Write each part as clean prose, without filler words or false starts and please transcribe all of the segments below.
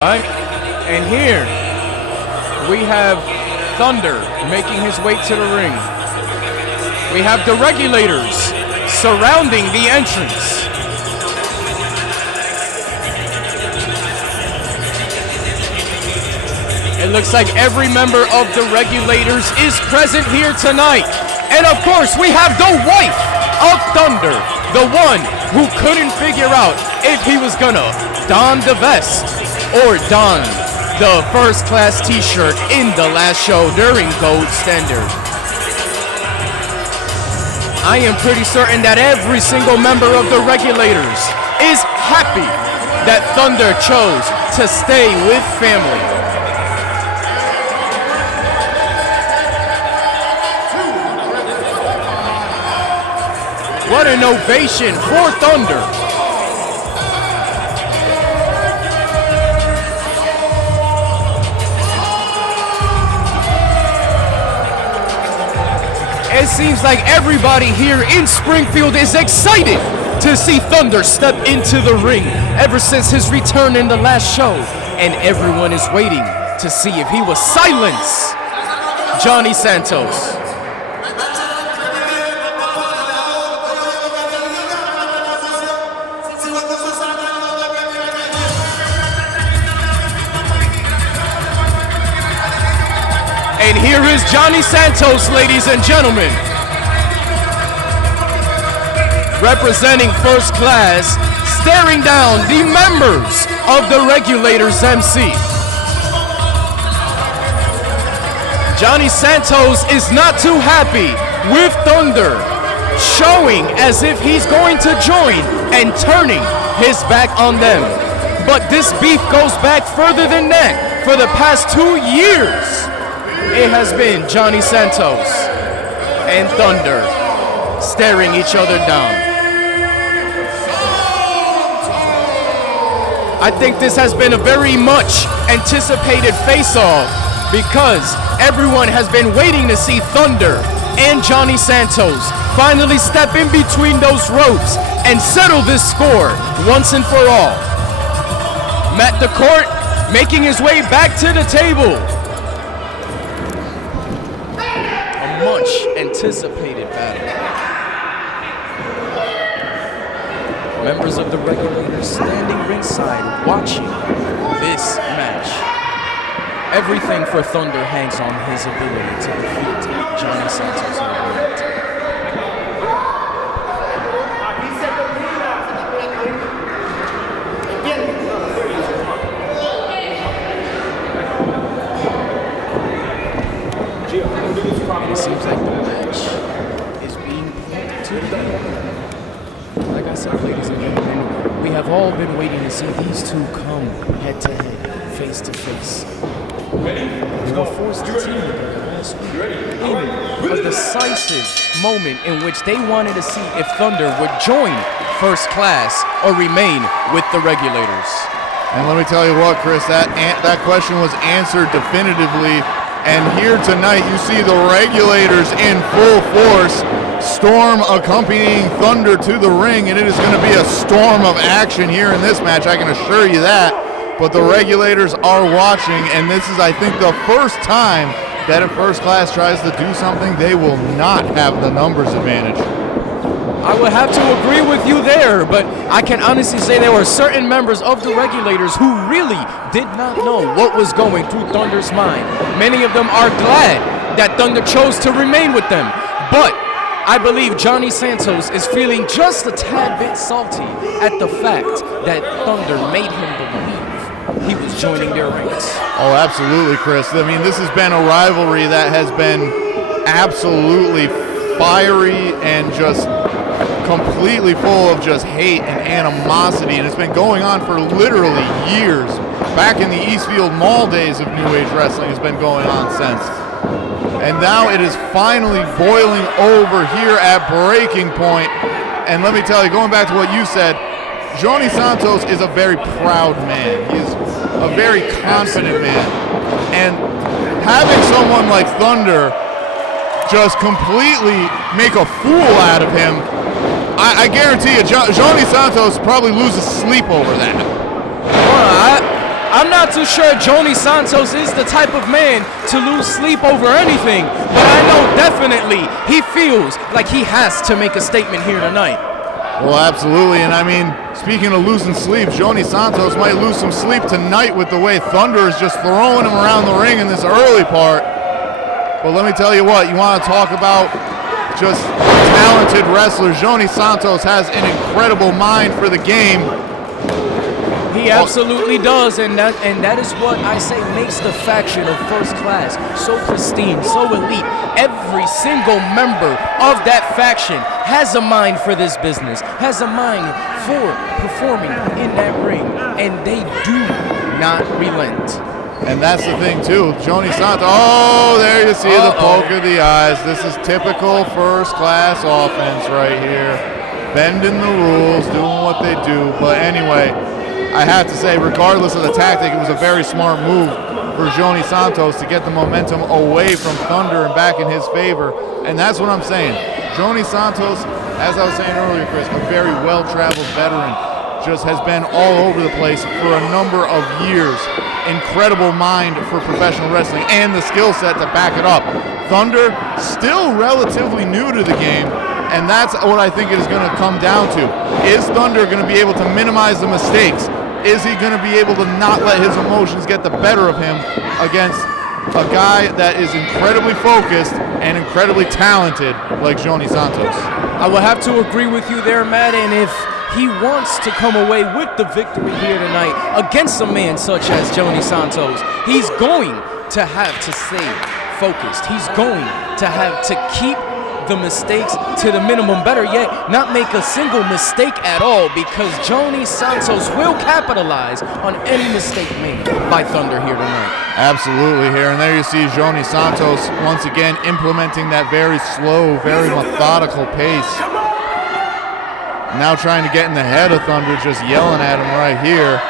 Right? And here we have Thunder making his way to the ring. We have the Regulators surrounding the entrance. It looks like every member of the Regulators is present here tonight. And of course, we have the wife of Thunder, the one who couldn't figure out if he was gonna don the vest or don the first class t-shirt in the last show during Gold Standard. I am pretty certain that every single member of the Regulators is happy that Thunder chose to stay with family. What an ovation for Thunder. It seems like everybody here in Springfield is excited to see Thunder step into the ring ever since his return in the last show. And everyone is waiting to see if he will silence Jhonny Santos. And here is Jhonny Santos, ladies and gentlemen. Representing First Class, staring down the members of the Regulators MC. Jhonny Santos is not too happy with Thunder, showing as if he's going to join and turning his back on them. But this beef goes back further than that. For the past 2 years, it has been Jhonny Santos and Thunder staring each other down. I think this has been a very much anticipated face-off because everyone has been waiting to see Thunder and Jhonny Santos finally step in between those ropes and settle this score once and for all. Matt DeCourt making his way back to the table. Much anticipated battle. Members of the Regulators standing ringside watching this match. Everything for Thunder hangs on his ability to defeat Jhonny Santos. It seems like the match is being put to the end. Like I said, ladies and gentlemen, we have all been waiting to see these two come head to head, face to face. We were forced to team together last week in a decisive moment in which they wanted to see if Thunder would join First Class or remain with the Regulators. And let me tell you what, Chris, that question was answered definitively. And here tonight, you see the Regulators in full force, Storm accompanying Thunder to the ring, and it is going to be a storm of action here in this match, I can assure you that. But the Regulators are watching, and this is, I think, the first time that if First Class tries to do something, they will not have the numbers advantage. I would have to agree with you there, but I can honestly say there were certain members of the Regulators who really did not know what was going through Thunder's mind. Many of them are glad that Thunder chose to remain with them, but I believe Jhonny Santos is feeling just a tad bit salty at the fact that Thunder made him believe he was joining their ranks. Oh, absolutely, Chris. I mean, this has been a rivalry that has been absolutely fiery and just completely full of just hate and animosity, and it's been going on for literally years. Back in the Eastfield Mall days of New Age Wrestling, has been going on since. And now it is finally boiling over here at breaking point. And let me tell you, going back to what you said, Jhonny Santos is a very proud man. He's a very confident man. And having someone like Thunder just completely make a fool out of him, I guarantee you, Jhonny Santos probably loses sleep over that. Well, I I'm not too sure Jhonny Santos is the type of man to lose sleep over anything, but I know definitely he feels like he has to make a statement here tonight. Well, absolutely, and I mean, speaking of losing sleep, Jhonny Santos might lose some sleep tonight with the way Thunder is just throwing him around the ring in this early part. But let me tell you what, you want to talk about just talented wrestlers. Jhonny Santos has an incredible mind for the game. He absolutely does, and that is what I say makes the faction of First Class so pristine, so elite. Every single member of that faction has a mind for this business, has a mind for performing in that ring, and they do not relent. And that's the thing, too. Jhonny Santos, oh, there you see the poke of the eyes. This is typical First Class offense right here. Bending the rules, doing what they do. But anyway, I have to say, regardless of the tactic, it was a very smart move for Jhonny Santos to get the momentum away from Thunder and back in his favor. And that's what I'm saying. Jhonny Santos, as I was saying earlier, Chris, a very well-traveled veteran, just has been all over the place for a number of years. Incredible mind for professional wrestling and the skill set to back it up. Thunder, still relatively new to the game, and that's what I think it is going to come down to. Is Thunder going to be able to minimize the mistakes? Is he going to be able to not let his emotions get the better of him against a guy that is incredibly focused and incredibly talented like Jhonny Santos? I will have to agree with you there, Matt, and if he wants to come away with the victory here tonight against a man such as Jhonny Santos, he's going to have to stay focused. He's going to have to keep the mistakes to the minimum. Better yet, not make a single mistake at all, because Jhonny Santos will capitalize on any mistake made by Thunder here tonight. Absolutely here, and there you see Jhonny Santos once again implementing that very slow, very methodical pace. Now trying to get in the head of Thunder, just yelling at him right here.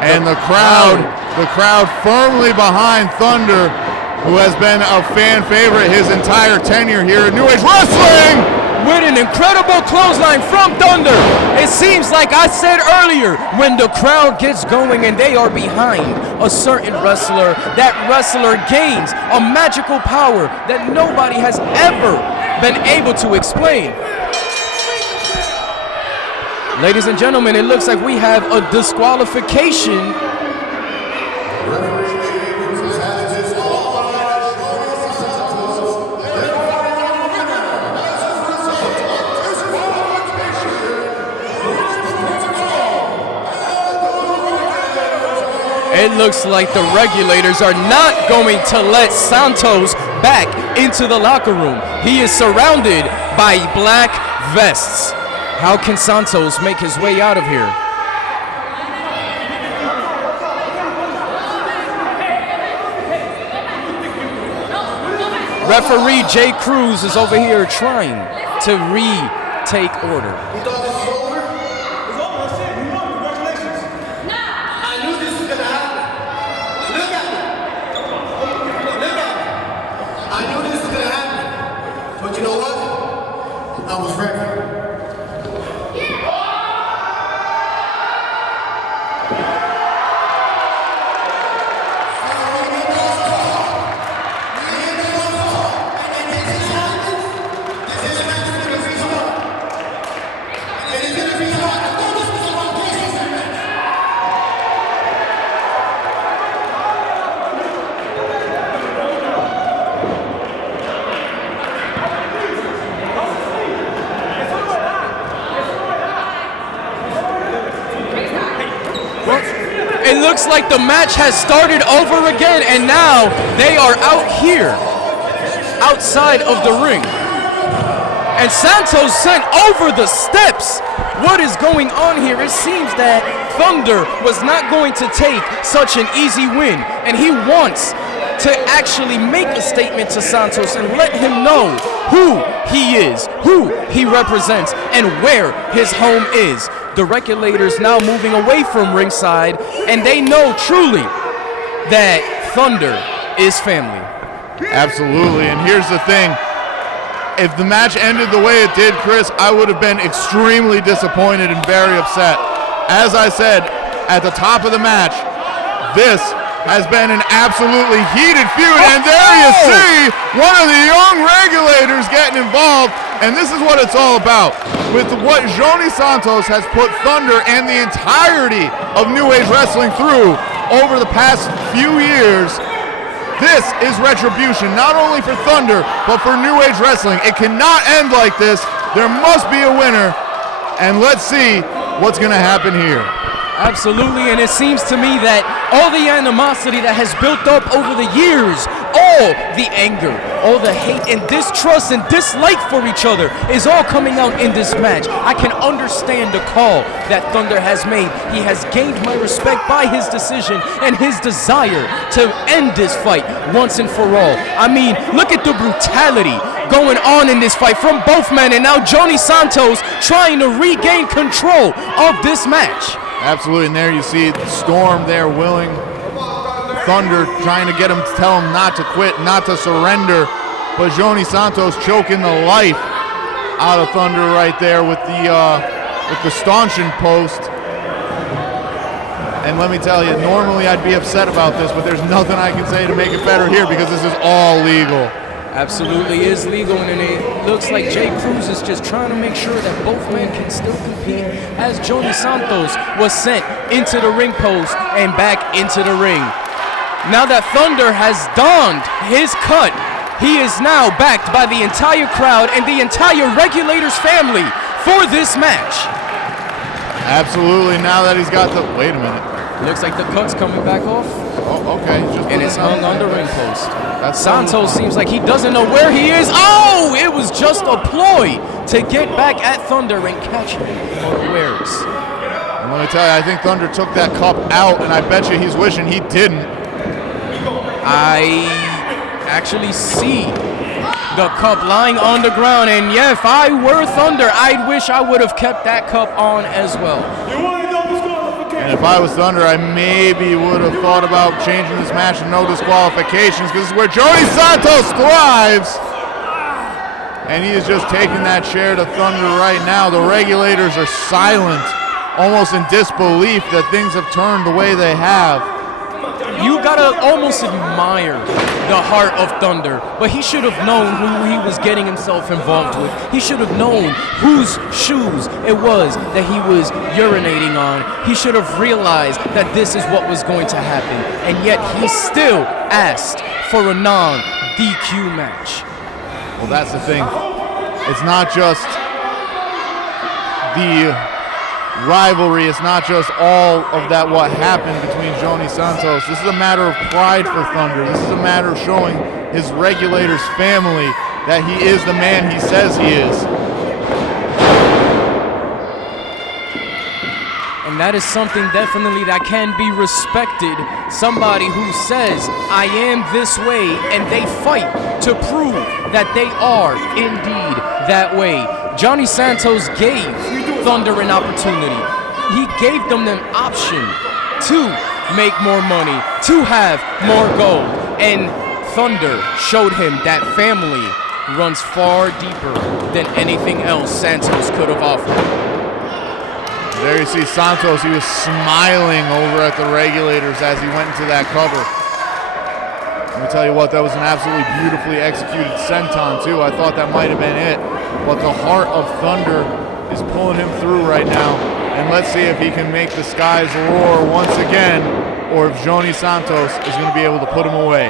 And the crowd firmly behind Thunder, who has been a fan favorite his entire tenure here at New Age Wrestling. With an incredible clothesline from Thunder. It seems like I said earlier, when the crowd gets going and they are behind a certain wrestler, that wrestler gains a magical power that nobody has ever been able to explain. Ladies and gentlemen, it looks like we have a disqualification. It looks like the Regulators are not going to let Santos back into the locker room. He is surrounded by black vests. How can Santos make his way out of here? Referee Jay Cruz is over here trying to retake order. It looks like the match has started over again, and now they are out here, outside of the ring. And Santos sent over the steps. What is going on here? It seems that Thunder was not going to take such an easy win, and he wants to actually make a statement to Santos and let him know who he is, who he represents, and where his home is. The Regulators now moving away from ringside, and they know truly that Thunder is family. Absolutely, and here's the thing. If the match ended the way it did, Chris, I would have been extremely disappointed and very upset. As I said, at the top of the match. This has been an absolutely heated feud, and there you see one of the young Regulators getting involved, and this is what it's all about. With what Jhonny Santos has put Thunder and the entirety of New Age Wrestling through over the past few years, this is retribution, not only for Thunder, but for New Age Wrestling. It cannot end like this. There must be a winner, and let's see what's going to happen here. Absolutely, and it seems to me that all the animosity that has built up over the years, all the anger, all the hate and distrust and dislike for each other is all coming out in this match. I can understand the call that Thunder has made. He has gained my respect by his decision and his desire to end this fight once and for all. I mean, look at the brutality going on in this fight from both men, and now Jhonny Santos trying to regain control of this match. Absolutely, and there you see Storm there willing, Thunder trying to get him to tell him not to quit, not to surrender, but Jhonny Santos choking the life out of Thunder right there with the stanchion post. And let me tell you, normally I'd be upset about this, but there's nothing I can say to make it better here because this is all legal. Absolutely is legal, and it looks like Jay Cruz is just trying to make sure that both men can still compete as Jhonny Santos was sent into the ring post and back into the ring. Now that Thunder has donned his cut, he is now backed by the entire crowd and the entire Regulators family for this match. Absolutely, now that he's got the, wait a minute. Looks like the cut's coming back off. Oh, okay. And it's hung on the ring post. Santos seems like he doesn't know where he is. Oh, it was just a ploy to get back at Thunder and catch him unawares. And let me tell you, I think Thunder took that cup out, and I bet you he's wishing he didn't. I actually see the cup lying on the ground, and yeah, if I were Thunder, I'd wish I would have kept that cup on as well. And if I was Thunder, I maybe would have thought about changing this match to no disqualifications, because this is where Jhonny Santos thrives. And he is just taking that chair to Thunder right now. The Regulators are silent, almost in disbelief that things have turned the way they have. You gotta almost admire the heart of Thunder, but he should have known who he was getting himself involved with. He should have known whose shoes it was that he was urinating on. He should have realized that this is what was going to happen, and yet he still asked for a non-DQ match. Well, that's the thing. It's not just the rivalry, it's not just all of that what happened between Jhonny Santos. This is a matter of pride for Thunder. This is a matter of showing his Regulators family that he is the man he says he is. And that is something definitely that can be respected. Somebody who says, I am this way, and they fight to prove that they are indeed that way. Jhonny Santos gave Thunder an opportunity. He gave them an option to make more money, to have more gold. And Thunder showed him that family runs far deeper than anything else Santos could have offered. There you see Santos, he was smiling over at the Regulators as he went into that cover. Let me tell you what, that was an absolutely beautifully executed senton too. I thought that might have been it, but the heart of Thunder is pulling him through right now. And let's see if he can make the skies roar once again, or if Jhonny Santos is going to be able to put him away.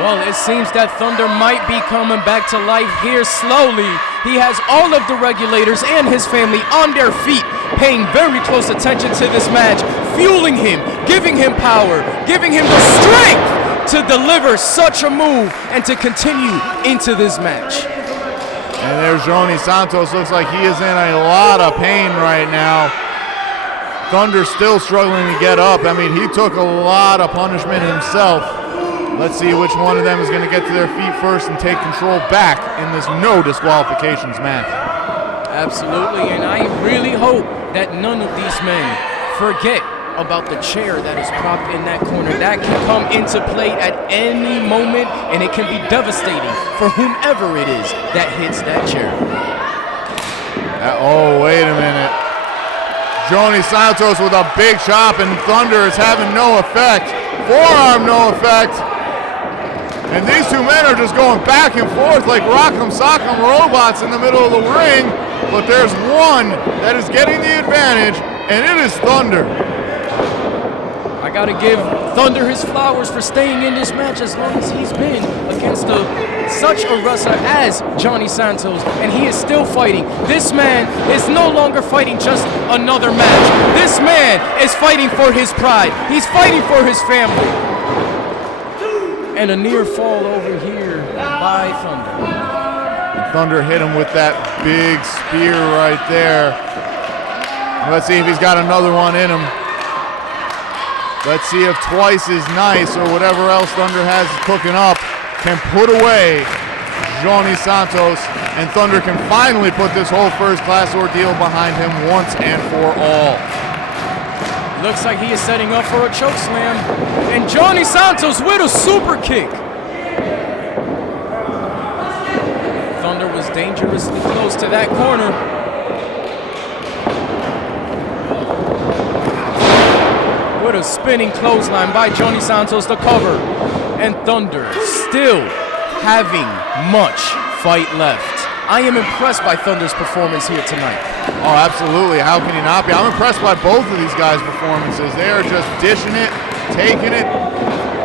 Well, it seems that Thunder might be coming back to life here slowly. He has all of the Regulators and his family on their feet, paying very close attention to this match, fueling him, giving him power, giving him the strength to deliver such a move and to continue into this match. And there's Jhonny Santos. Looks like he is in a lot of pain right now. Thunder's still struggling to get up. I mean, he took a lot of punishment himself. Let's see which one of them is going to get to their feet first and take control back in this no disqualifications match. Absolutely, and I really hope that none of these men forget about the chair that is propped in that corner. That can come into play at any moment, and it can be devastating for whomever it is that hits that chair. Oh, wait a minute. Jhonny Santos with a big chop, and Thunder is having no effect. Forearm no effect. And these two men are just going back and forth like Rock'em Sock'em robots in the middle of the ring. But there's one that is getting the advantage, and it is Thunder. I gotta give Thunder his flowers for staying in this match as long as he's been against such a wrestler as Jhonny Santos, and he is still fighting. This man is no longer fighting just another match. This man is fighting for his pride. He's fighting for his family. And a near fall over here by Thunder. Thunder hit him with that big spear right there. Let's see if he's got another one in him. Let's see if twice is nice or whatever else Thunder has cooking up can put away Jhonny Santos, and Thunder can finally put this whole first-class ordeal behind him once and for all. Looks like he is setting up for a choke slam, and Jhonny Santos with a super kick. Thunder was dangerously close to that corner. With a spinning clothesline by Jhonny Santos to cover. And Thunder still having much fight left. I am impressed by Thunder's performance here tonight. Oh, absolutely. How can you not be? I'm impressed by both of these guys' performances. They are just dishing it, taking it.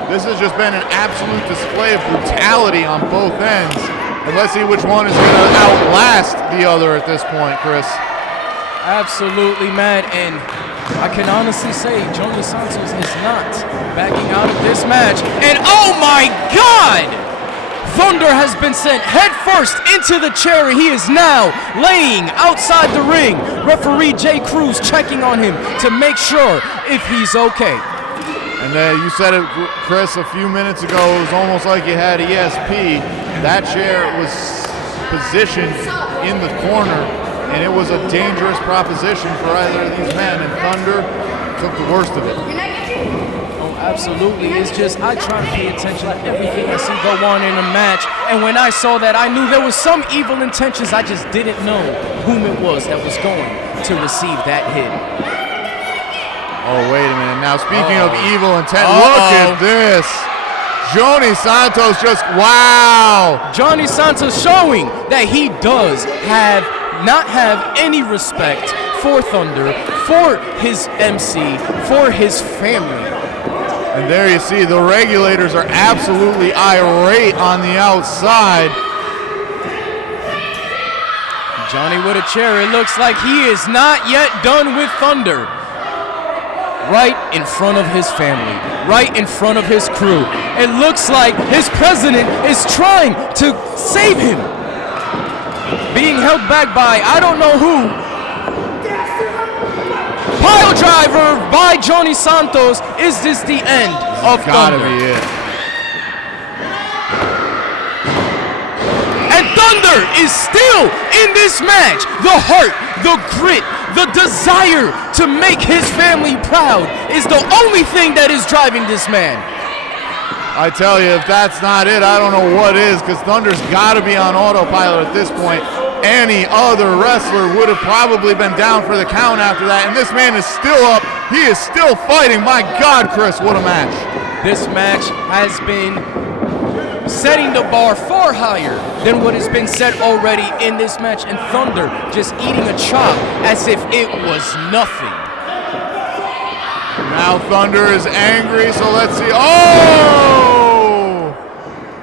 This has just been an absolute display of brutality on both ends. And let's see which one is going to outlast the other at this point, Chris. Absolutely, Matt. And I can honestly say Jhonny Santos is not backing out of this match. And oh my God! Thunder has been sent headfirst into the chair. He is now laying outside the ring. Referee Jay Cruz checking on him to make sure if he's okay. And you said it, Chris, a few minutes ago. It was almost like you had ESP. That chair was positioned in the corner, and it was a dangerous proposition for either of these men, and Thunder took the worst of it. Oh, absolutely. It's just I try to pay attention to everything I see go on in a match, and when I saw that, I knew there was some evil intentions. I just didn't know whom it was that was going to receive that hit. Oh, wait a minute. Now, speaking of evil intent, look at this. Jhonny Santos just, wow. Jhonny Santos showing that he does not have any respect for Thunder, for his MC, for his family. And there you see the Regulators are absolutely irate on the outside. Jhonny with a chair. It looks like he is not yet done with Thunder. Right in front of his family, right in front of his crew. It looks like his president is trying to save him. Being held back by I don't know who. Pile driver by Jhonny Santos. Is this the end of Gotta Thunder? be it. And Thunder is still in this match. The heart, the grit, the desire to make his family proud is the only thing that is driving this man. I tell you, if that's not it, I don't know what is, because Thunder's got to be on autopilot at this point. Any other wrestler would have probably been down for the count after that, and this man is still up. He is still fighting. My God, Chris, what a match. This match has been setting the bar far higher than what has been set already in this match, and Thunder just eating a chop as if it was nothing. Now Thunder is angry, so let's see. Oh!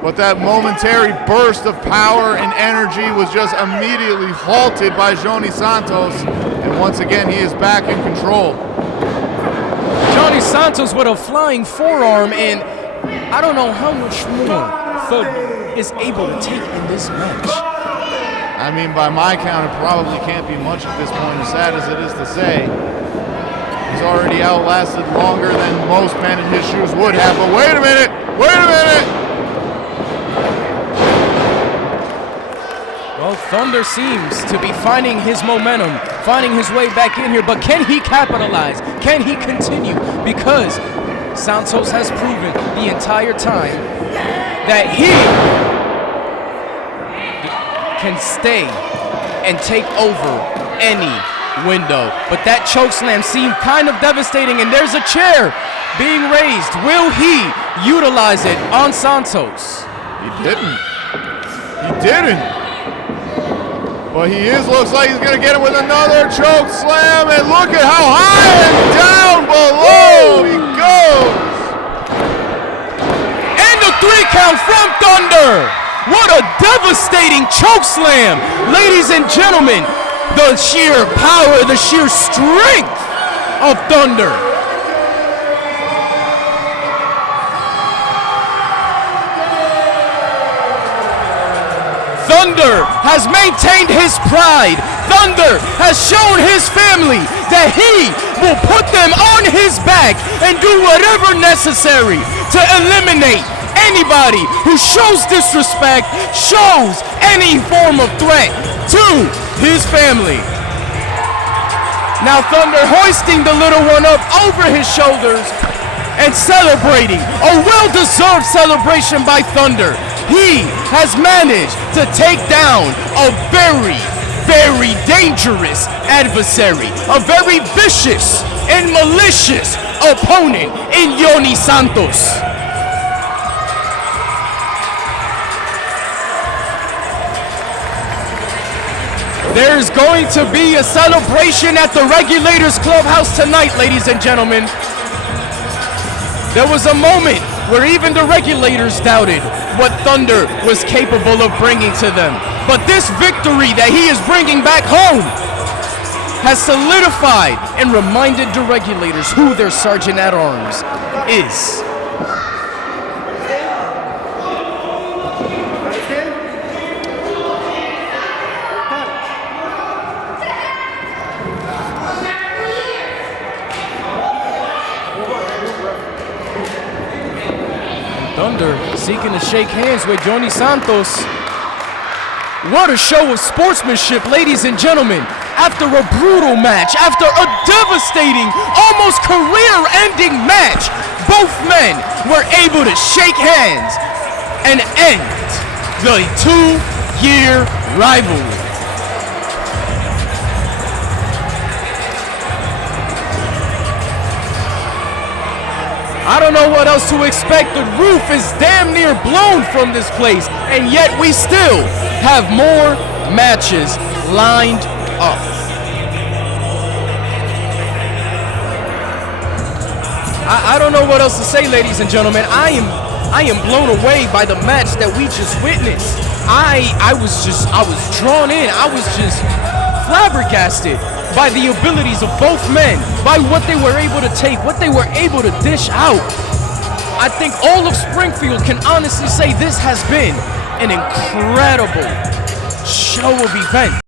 But that momentary burst of power and energy was just immediately halted by Jhonny Santos, and once again he is back in control. Jhonny Santos with a flying forearm, and I don't know how much more Thunder is able to take in this match. I mean, by my count, it probably can't be much at this point, as sad as it is to say. He's already outlasted longer than most men in his shoes would have, but wait a minute! Wait a minute! Well, Thunder seems to be finding his momentum, finding his way back in here, but can he capitalize? Can he continue? Because Santos has proven the entire time that he can stay and take over any window. But that chokeslam seemed kind of devastating, and there's a chair being raised. Will he utilize it on Santos? He didn't. He didn't. But looks like he's gonna get it with another choke slam, and look at how high and down below he goes. And a 3 count from Thunder. What a devastating choke slam. Ladies and gentlemen, the sheer power, the sheer strength of Thunder. Thunder has maintained his pride. Thunder has shown his family that he will put them on his back and do whatever necessary to eliminate anybody who shows disrespect, shows any form of threat to his family. Now Thunder hoisting the little one up over his shoulders and celebrating. A well-deserved celebration by Thunder. He has managed to take down a very, very dangerous adversary, a very vicious and malicious opponent in Jhonny Santos. There's going to be a celebration at the Regulators Clubhouse tonight, ladies and gentlemen. There was a moment where even the Regulators doubted what Thunder was capable of bringing to them. But this victory that he is bringing back home has solidified and reminded the Regulators who their Sergeant at Arms is. Thunder seeking to shake hands with Jhonny Santos. What a show of sportsmanship, ladies and gentlemen. After a brutal match, after a devastating, almost career-ending match, both men were able to shake hands and end the 2-year rivalry. I don't know what else to expect. The roof is damn near blown from this place, and yet we still have more matches lined up. I don't know what else to say, ladies and gentlemen. I am blown away by the match that we just witnessed. I was drawn in. I was just flabbergasted by the abilities of both men, by what they were able to take, what they were able to dish out. I think all of Springfield can honestly say this has been an incredible show of events.